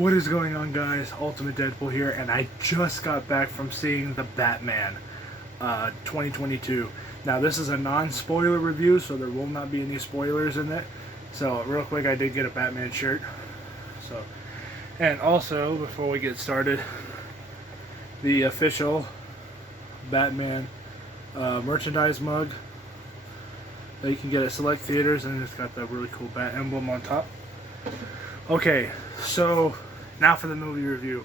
What is going on, guys? Ultimate Deadpool here, and I just got back from seeing The Batman 2022. Now, this is a non-spoiler review, so there will not be any spoilers in it. So, real quick, I did get a Batman shirt. And also, before we get started, the official Batman merchandise mug that you can get at select theaters, and it's got that really cool bat emblem on top. Okay, so now for the movie review.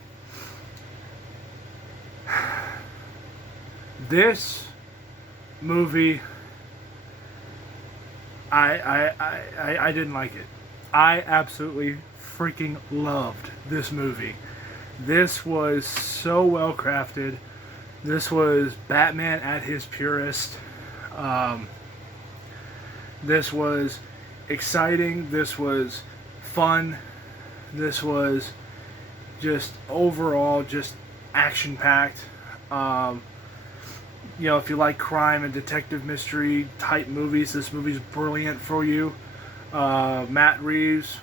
This movie, I didn't like it. I absolutely freaking loved this movie. This was so well crafted. This was Batman at his purest. This was exciting. This was fun. This was just overall just action-packed. If you like crime and detective mystery type movies, this movie's brilliant for you. Matt Reeves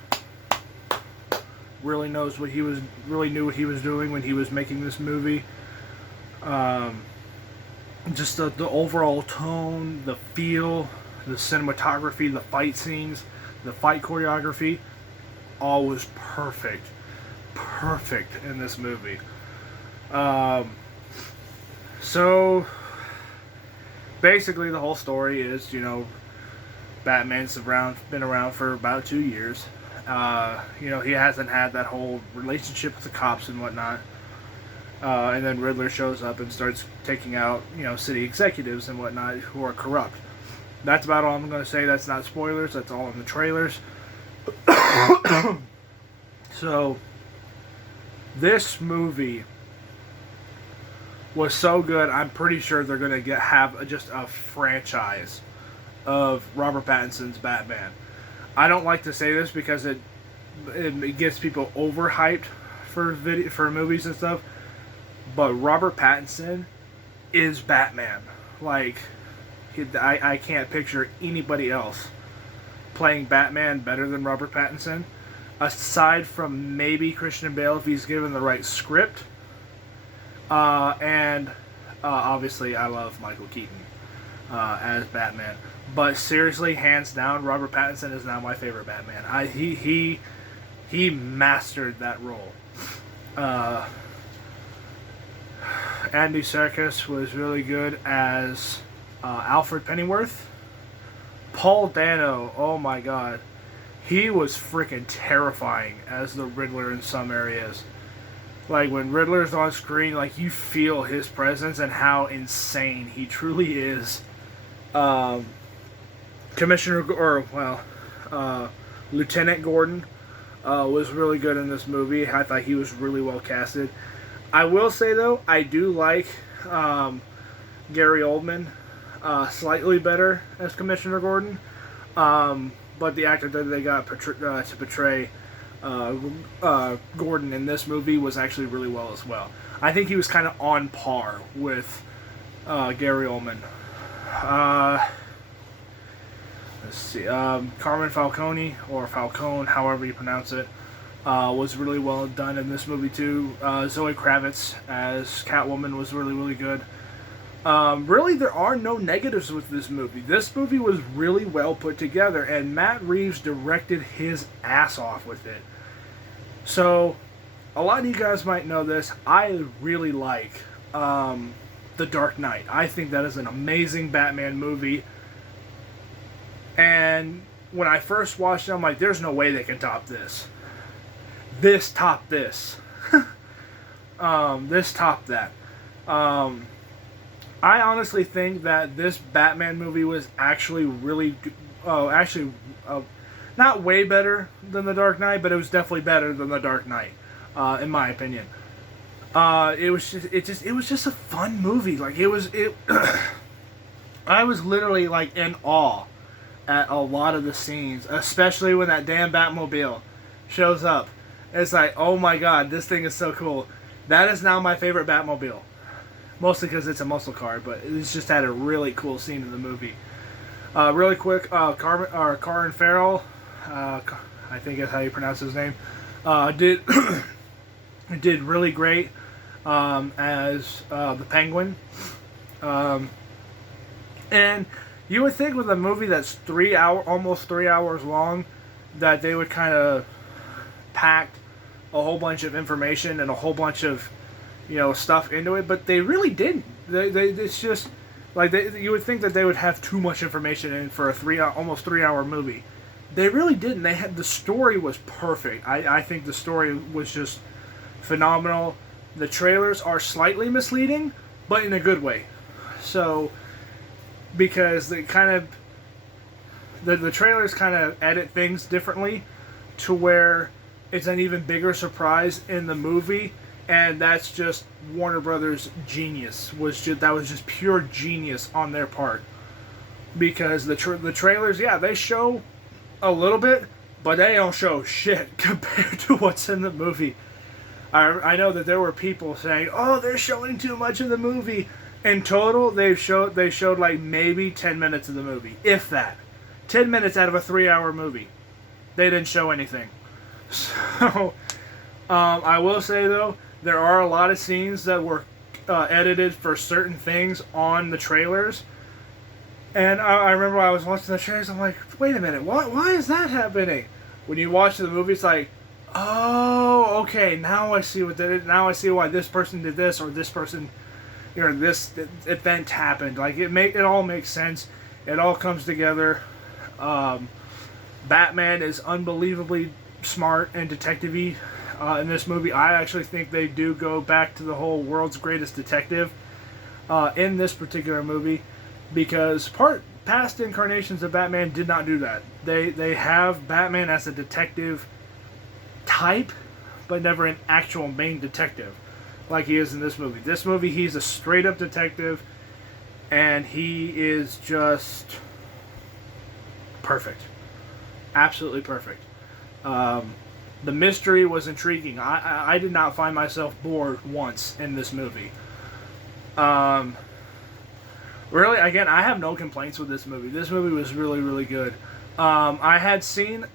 really knew what he was doing when he was making this movie. Just the overall tone, the feel, the cinematography, the fight scenes, the fight choreography, all was perfect in this movie. So basically the whole story is, Batman's been around for about 2 years. He hasn't had that whole relationship with the cops and whatnot. And then Riddler shows up and starts taking out, city executives and whatnot who are corrupt. That's about all I'm going to say. That's not spoilers. That's all in the trailers. So, this movie was so good, I'm pretty sure they're going to have just a franchise of Robert Pattinson's Batman. I don't like to say this because it gets people overhyped for movies and stuff, but Robert Pattinson is Batman. I can't picture anybody else playing Batman better than Robert Pattinson, aside from maybe Christian Bale if he's given the right script. And obviously I love Michael Keaton as Batman. But seriously, hands down, Robert Pattinson is now my favorite Batman. He mastered that role. Andy Serkis was really good as Alfred Pennyworth. Paul Dano, oh my god, he was freaking terrifying as the Riddler in some areas. When Riddler's on screen, you feel his presence and how insane he truly is. Lieutenant Gordon was really good in this movie. I thought he was really well casted. I will say, though, I do like Gary Oldman slightly better as Commissioner Gordon. But the actor that they got to portray Gordon in this movie was actually really well as well. I think he was kind of on par with Gary Oldman. Let's see. Carmen Falcone, or Falcone, however you pronounce it, was really well done in this movie too. Zoe Kravitz as Catwoman was really, really good. Really, there are no negatives with this movie. This movie was really well put together, and Matt Reeves directed his ass off with it. So, a lot of you guys might know this. I really like The Dark Knight. I think that is an amazing Batman movie. And when I first watched it, I'm like, there's no way they can top this. This topped this. This topped that. I honestly think that this Batman movie was actually really, not way better than The Dark Knight, but it was definitely better than The Dark Knight, in my opinion. It was just a fun movie. I was literally in awe at a lot of the scenes, especially when that damn Batmobile shows up. It's like, oh my god, this thing is so cool. That is now my favorite Batmobile. Mostly because it's a muscle car, but it's just had a really cool scene in the movie. Really quick, Colin Farrell, I think that's how you pronounce his name, did did really great as the Penguin. Um, and you would think with a movie that's almost 3 hours long, that they would kind of pack a whole bunch of information and a whole bunch of stuff into it, but they really didn't. It's just like you would think that they would have too much information in for a almost 3 hour movie. They really didn't. The story was perfect. I think the story was just phenomenal. The trailers are slightly misleading, but in a good way. So, because the trailers kind of edit things differently to where it's an even bigger surprise in the movie, and that's just Warner Brothers' genius. That was just pure genius on their part, because the trailers, yeah, they show a little bit, but they don't show shit compared to what's in the movie. I know that there were people saying, "Oh, they're showing too much of the movie." In total, they showed like maybe 10 minutes of the movie, if that. 10 minutes out of a 3-hour movie. They didn't show anything. So, I will say though, there are a lot of scenes that were edited for certain things on the trailers. And I remember I was watching the trailers, I'm like, wait a minute, why is that happening? When you watch the movie, it's like, oh, okay, now I see now I see why this person did this, or this person, this event happened. Like, it all makes sense. It all comes together. Batman is unbelievably smart and detective-y in this movie. I actually think they do go back to the whole world's greatest detective in this particular movie, because past incarnations of Batman did not do that. They have Batman as a detective type, but never an actual main detective like he is in this movie. This movie, he's a straight up detective, and he is just perfect. Absolutely perfect. The mystery was intriguing. I did not find myself bored once in this movie. Really, again, I have no complaints with this movie. This movie was really, really good. I had seen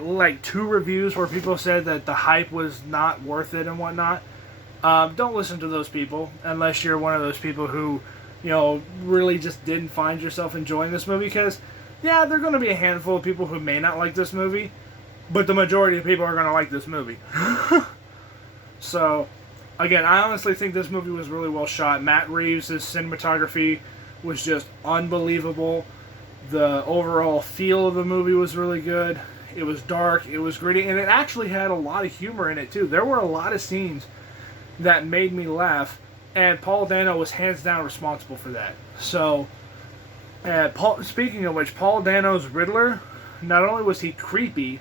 like 2 reviews where people said that the hype was not worth it and whatnot. Don't listen to those people unless you're one of those people who, really just didn't find yourself enjoying this movie. Because, yeah, there are going to be a handful of people who may not like this movie, but the majority of people are going to like this movie. So, again, I honestly think this movie was really well shot. Matt Reeves' cinematography was just unbelievable. The overall feel of the movie was really good. It was dark, it was gritty, and it actually had a lot of humor in it too. There were a lot of scenes that made me laugh, and Paul Dano was hands down responsible for that. So, speaking of which, Paul Dano's Riddler, not only was he creepy,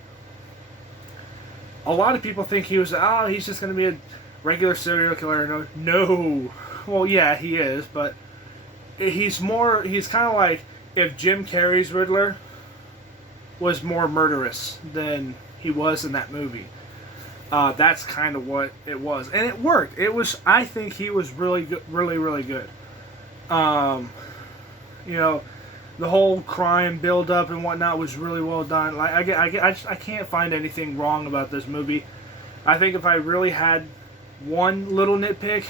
a lot of people think he's just going to be a regular serial killer. No. Well, yeah, he is, but he's kind of like if Jim Carrey's Riddler was more murderous than he was in that movie. That's kind of what it was, and it worked. I think he was really good, really, really good. The whole crime build up and whatnot was really well done. Like I can't find anything wrong about this movie. I think if I really had one little nitpick,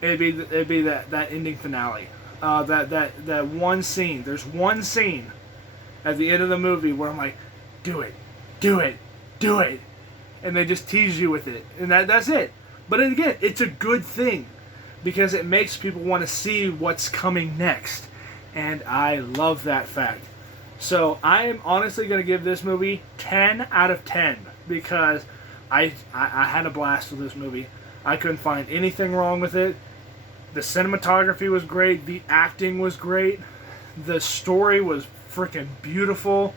it'd be that ending finale. That one scene. There's one scene at the end of the movie where I'm like, do it, do it, do it, and they just tease you with it, and that's it. But again, it's a good thing because it makes people want to see what's coming next, and I love that fact. So I am honestly going to give this movie 10 out of 10 because I had a blast with this movie. I couldn't find anything wrong with it. The cinematography was great. The acting was great. The story was freaking beautiful.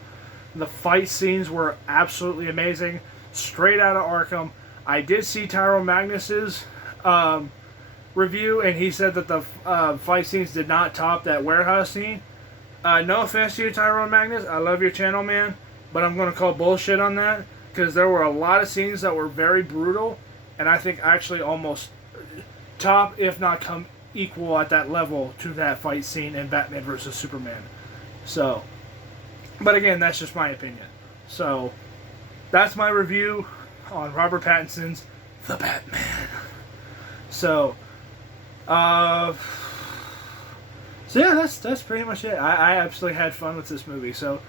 The fight scenes were absolutely amazing. Straight out of Arkham. I did see Tyrone Magnus's review, and he said that the fight scenes did not top that warehouse scene. No offense to you, Tyrone Magnus. I love your channel, man. But I'm going to call bullshit on that because there were a lot of scenes that were very brutal, and I think actually almost top, if not come equal at that level to that fight scene in Batman vs. Superman. So, but again, that's just my opinion. So, that's my review on Robert Pattinson's the Batman. So, yeah, that's pretty much it. I absolutely had fun with this movie. So,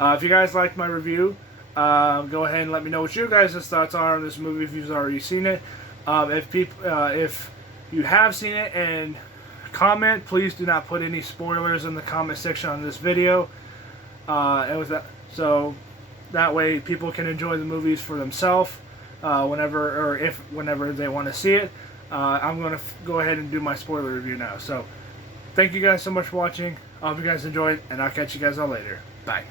if you guys liked my review, go ahead and let me know what your guys' thoughts are on this movie if you've already seen it. If you have seen it and comment, please do not put any spoilers in the comment section on this video. And with that, so that way people can enjoy the movies for themselves whenever they want to see it. I'm going to go ahead and do my spoiler review now. So thank you guys so much for watching. I hope you guys enjoyed, and I'll catch you guys all later. Bye.